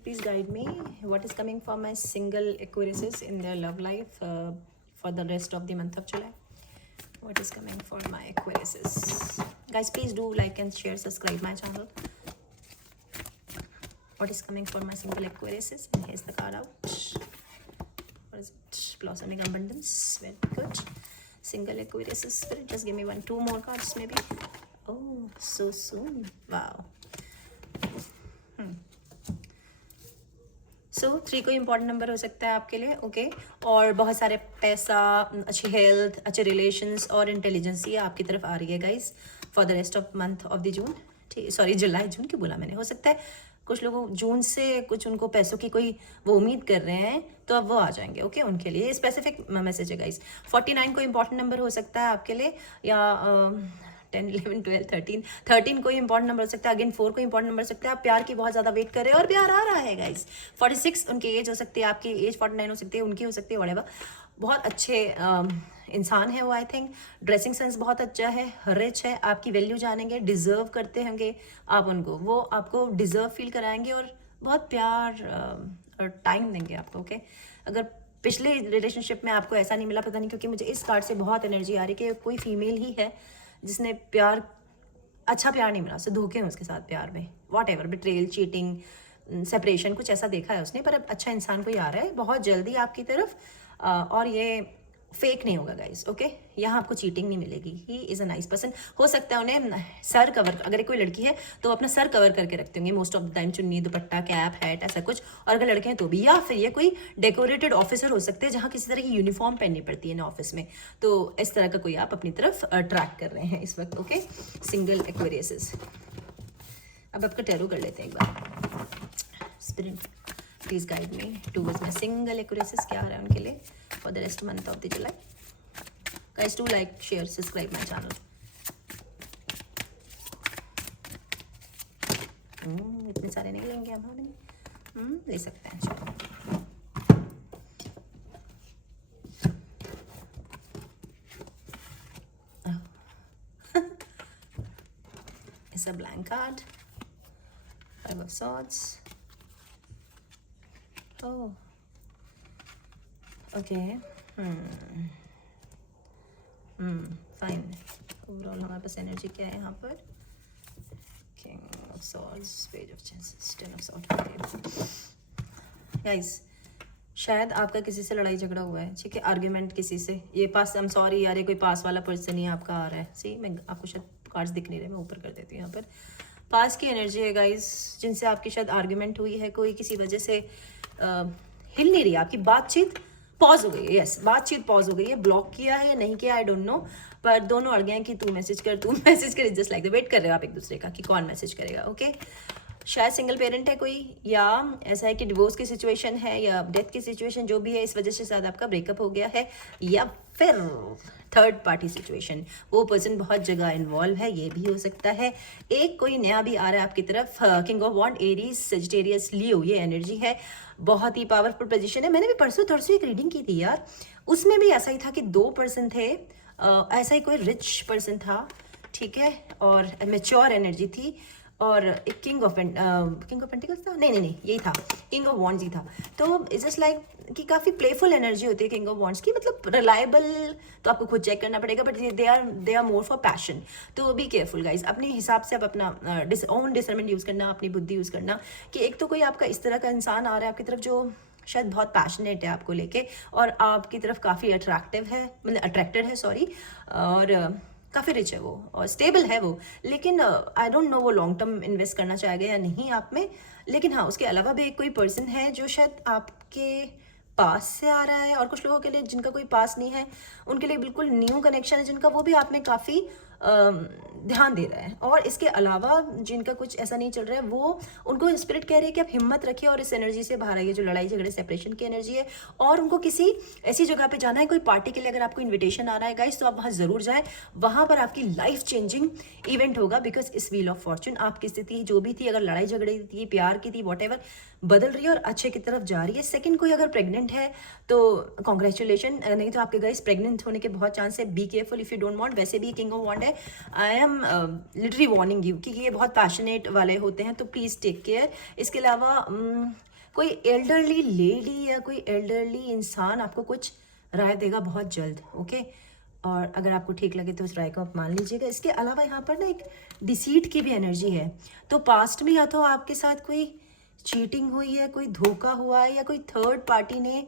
Please guide me. What is coming for my single Aquariuses in their love life for the rest of the month of July? What is coming for my Aquariuses? Guys, please do like and share, subscribe my channel. What is coming for my single Aquariuses? And here's the card out. What is it? Blossoming abundance. Very good. Single Aquariuses spirit. Just give me two more cards maybe. Oh, so soon. Wow. सो 3 कोई important number हो सकता है आपके लिए, okay और बहुत सारे पैसा, अच्छी हेल्थ, अच्छे रिलेशंस और इंटेलिजेंस ये आपकी तरफ आ रही है guys for the rest of month of the June. ठीक, सॉरी जुलाई, जून क्यों बोला मैंने। हो सकता है कुछ लोगों जून से कुछ उनको पैसों की कोई वो उम्मीद कर रहे हैं तो अब वो आ जाएंगे, ओके उनके लिए स्पेसिफिक मैसेज है गाइस। 49 कोई इंपॉर्टेंट नंबर हो सकता है आपके लिए, या 10, 11, 12, 13 कोई इंपॉर्टेंट नंबर हो सकता है। अगेन 4 कोई इंपॉर्टेंट नंबर हो सकता है। आप प्यार की बहुत ज़्यादा वेट कर रहे हो और प्यार आ रहा है गाइस। 46 उनकी एज हो सकती है, आपकी एज 49 हो सकती है, उनकी हो सकती है, व्हाटएवर। बहुत अच्छे इंसान है वो, आई थिंक ड्रेसिंग सेंस बहुत अच्छा है, रिच है, आपकी वैल्यू जानेंगे, डिजर्व करते होंगे आप उनको, वो आपको डिजर्व फील कराएंगे और बहुत प्यार और टाइम देंगे आपको, ओके। अगर पिछले रिलेशनशिप में आपको ऐसा नहीं मिला, पता नहीं क्योंकि मुझे इस कार्ड से बहुत एनर्जी आ रही है कि कोई फीमेल ही है जिसने प्यार, अच्छा प्यार नहीं मिला, उससे धोखे हैं उसके साथ प्यार में, what ever, betrayal, cheating, separation, कुछ ऐसा देखा है उसने, पर अब अच्छा इंसान कोई आ रहा है बहुत जल्दी आपकी तरफ और ये फेक नहीं होगा गाइस, ओके। यहाँ आपको चीटिंग नहीं मिलेगी। He is a nice person. हो सकता है उन्हें सर कवर, अगर एक कोई लड़की है तो अपना सर कवर करके रखते होंगे मोस्ट ऑफ द टाइम, चुन्नी, दुपट्टा, कैप, हैट, ऐसा कुछ। और अगर लड़के हैं तो भी, या फिर ये कोई डेकोरेटेड ऑफिसर हो सकते हैं जहाँ किसी तरह की यूनिफॉर्म पहननी पड़ती है ना ऑफिस में, तो इस तरह का कोई आप अपनी तरफ ट्रैक कर रहे हैं इस वक्त, ओके। सिंगल एक्वेरियसेस। अब आपका टैरो कर लेते हैं एक बार। Spirit please guide me towards my single Aquariuses, क्या आ रहा है उनके लिए for the rest month of the July. Guys do like, share, subscribe my channel. इतने सारे नहीं लेंगे हम, ले सकते हैं, चलो। It's a blank card. 5 of Swords. Oh. Okay. Fine. Overall हमारे पास एनर्जी क्या है यहाँ पर? King of Swords, Page of Chances, 10 of Swords. Guys, शायद आपका किसी से लड़ाई झगड़ा हुआ है, ठीक है, आर्ग्यूमेंट किसी से। ये पास, आई एम सॉरी यार, ये कोई पास वाला पर्सन ही आपका आ रहा है। सी, मैं आपको शायद कार्ड्स दिख नहीं रहे, मैं ऊपर कर देती हूँ। यहाँ पर पास की एनर्जी है गाइस, जिनसे आपकी शायद आर्ग्यूमेंट हुई है, कोई किसी वजह से हिल नहीं रही, आपकी बातचीत पॉज हो गई है। यस, बातचीत पॉज हो गई है, ब्लॉक किया है या नहीं किया आई डोंट नो, पर दोनों अड़ गए हैं कि तू मैसेज कर, तू मैसेज कर, जस्ट लाइक द वेट कर रहे हो आप एक दूसरे का कि कौन मैसेज करेगा, ओके। शायद सिंगल पेरेंट है कोई, या ऐसा है कि डिवोर्स की सिचुएशन है या डेथ की सिचुएशन, जो भी है इस वजह से शायद आपका ब्रेकअप हो गया है, या फिर थर्ड पार्टी सिचुएशन, वो पर्सन बहुत जगह इन्वॉल्व है, ये भी हो सकता है। एक कोई नया भी आ रहा है आपकी तरफ। King of wand, Aries, Sagittarius, Leo, ये एनर्जी है, बहुत ही पावरफुल पोजीशन है। मैंने भी परसों तरसों एक रीडिंग की थी यार, उसमें भी ऐसा ही था कि 2 पर्सन थे, ऐसा ही कोई रिच पर्सन था, ठीक है, और मेच्योर एनर्जी थी, और एक किंग ऑफ पेंटिकल्स था, नहीं यही था, किंग ऑफ वॉन्ड्स ही था। तो इट्स जस्ट लाइक कि काफ़ी प्लेफुल एनर्जी होती है किंग ऑफ वॉन्ड्स की, मतलब रिलायबल तो आपको खुद चेक करना पड़ेगा, but they are more for passion. तो बी केयरफुल गाइज, अपने हिसाब से आप अपना ओन डिसर्नमेंट यूज़ करना, अपनी बुद्धि यूज़ करना, कि एक तो कोई आपका इस तरह का इंसान आ रहा है आपकी तरफ जो शायद बहुत पैशनेट है आपको लेके, और आपकी तरफ काफ़ी अट्रैक्टिव है, मतलब अट्रैक्टेड है, सॉरी, और काफ़ी रिच है वो और स्टेबल है वो, लेकिन आई डोंट नो वो लॉन्ग टर्म इन्वेस्ट करना चाहेगा या नहीं आप में। लेकिन हाँ, उसके अलावा भी एक कोई पर्सन है जो शायद आपके पास से आ रहा है, और कुछ लोगों के लिए जिनका कोई पास नहीं है, उनके लिए बिल्कुल न्यू कनेक्शन है जिनका, वो भी आप में काफ़ी ध्यान दे रहा है। और इसके अलावा जिनका कुछ ऐसा नहीं चल रहा है, वो उनको स्पिरिट कह रही है कि आप हिम्मत रखिए और इस एनर्जी से बाहर आइए, जो लड़ाई झगड़े सेपरेशन की एनर्जी है, और उनको किसी ऐसी जगह पे जाना है, कोई पार्टी के लिए अगर आपको इन्विटेशन आ रहा है गाइस, तो आप वहाँ ज़रूर जाएँ, वहाँ पर आपकी लाइफ चेंजिंग इवेंट होगा, बिकॉज इस व्हील ऑफ फॉर्चून आपकी स्थिति जो भी थी, अगर लड़ाई झगड़े थी, प्यार की थी, वॉट एवर, बदल रही है और अच्छे की तरफ जा रही है। सेकंड, कोई अगर प्रेग्नेंट है तो कॉन्ग्रेचुलेशन, नहीं तो आपके गाइस प्रेग्नेंट होने के बहुत चांस है। Be careful if you don't want. वैसे भी किंग ऑफ वांड है, I am literally warning you, क्योंकि ये बहुत पैशनेट वाले होते हैं, तो प्लीज़ टेक केयर। इसके अलावा कोई एल्डरली लेडी या कोई एल्डरली इंसान आपको कुछ राय देगा बहुत जल्द, ओके। और अगर आपको ठीक लगे तो उस राय को आप मान लीजिएगा। इसके अलावा यहाँ पर ना एक डिसीट की भी एनर्जी है, तो पास्ट में या तो आपके साथ कोई चीटिंग हुई है, कोई धोखा हुआ है, या कोई थर्ड पार्टी ने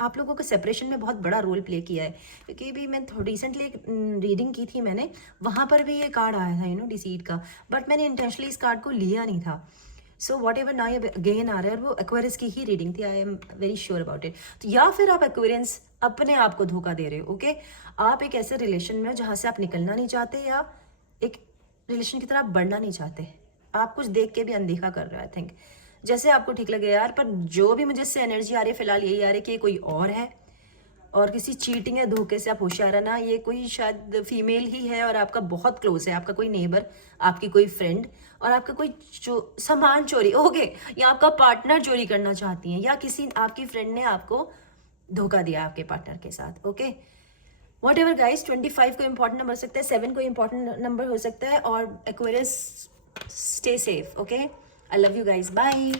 आप लोगों को सेपरेशन में बहुत बड़ा रोल प्ले किया है। क्योंकि भी मैं रिसेंटली एक रीडिंग की थी मैंने, वहाँ पर भी ये कार्ड आया था डिसीट का, बट मैंने इंटेंशनली इस कार्ड को लिया नहीं था। सो वॉट एवर ना ये अगेन आ रहा है, वो एक्वेरियस की ही रीडिंग थी, I am very sure about it. तो या फिर आप एक्वेरियंस अपने आप को धोखा दे रहे हो, ओके। आप एक ऐसे रिलेशन में हो जहाँ से आप निकलना नहीं चाहते, या एक रिलेशन की तरफ आप बढ़ना नहीं चाहते, आप कुछ देख के भी अनदेखा कर रहे हो। आई थिंक जैसे आपको ठीक लगे यार, पर जो भी मुझे इससे एनर्जी आ रही है फिलहाल यही आ रही है कि ये कोई और है, और किसी चीटिंग या धोखे से आप होशियार है ना, ये कोई शायद फीमेल ही है और आपका बहुत क्लोज है, आपका कोई नेबर, आपकी कोई फ्रेंड, और आपका कोई सामान चोरी, ओके, या आपका पार्टनर चोरी करना चाहती है, या किसी आपकी फ्रेंड ने आपको धोखा दिया आपके पार्टनर के साथ, ओके। वॉट एवर गाइज, 25 को इंपॉर्टेंट नंबर हो सकता है, 7 को इंपॉर्टेंट नंबर हो सकता है, और Aquarius stay safe, okay. I love you guys, bye.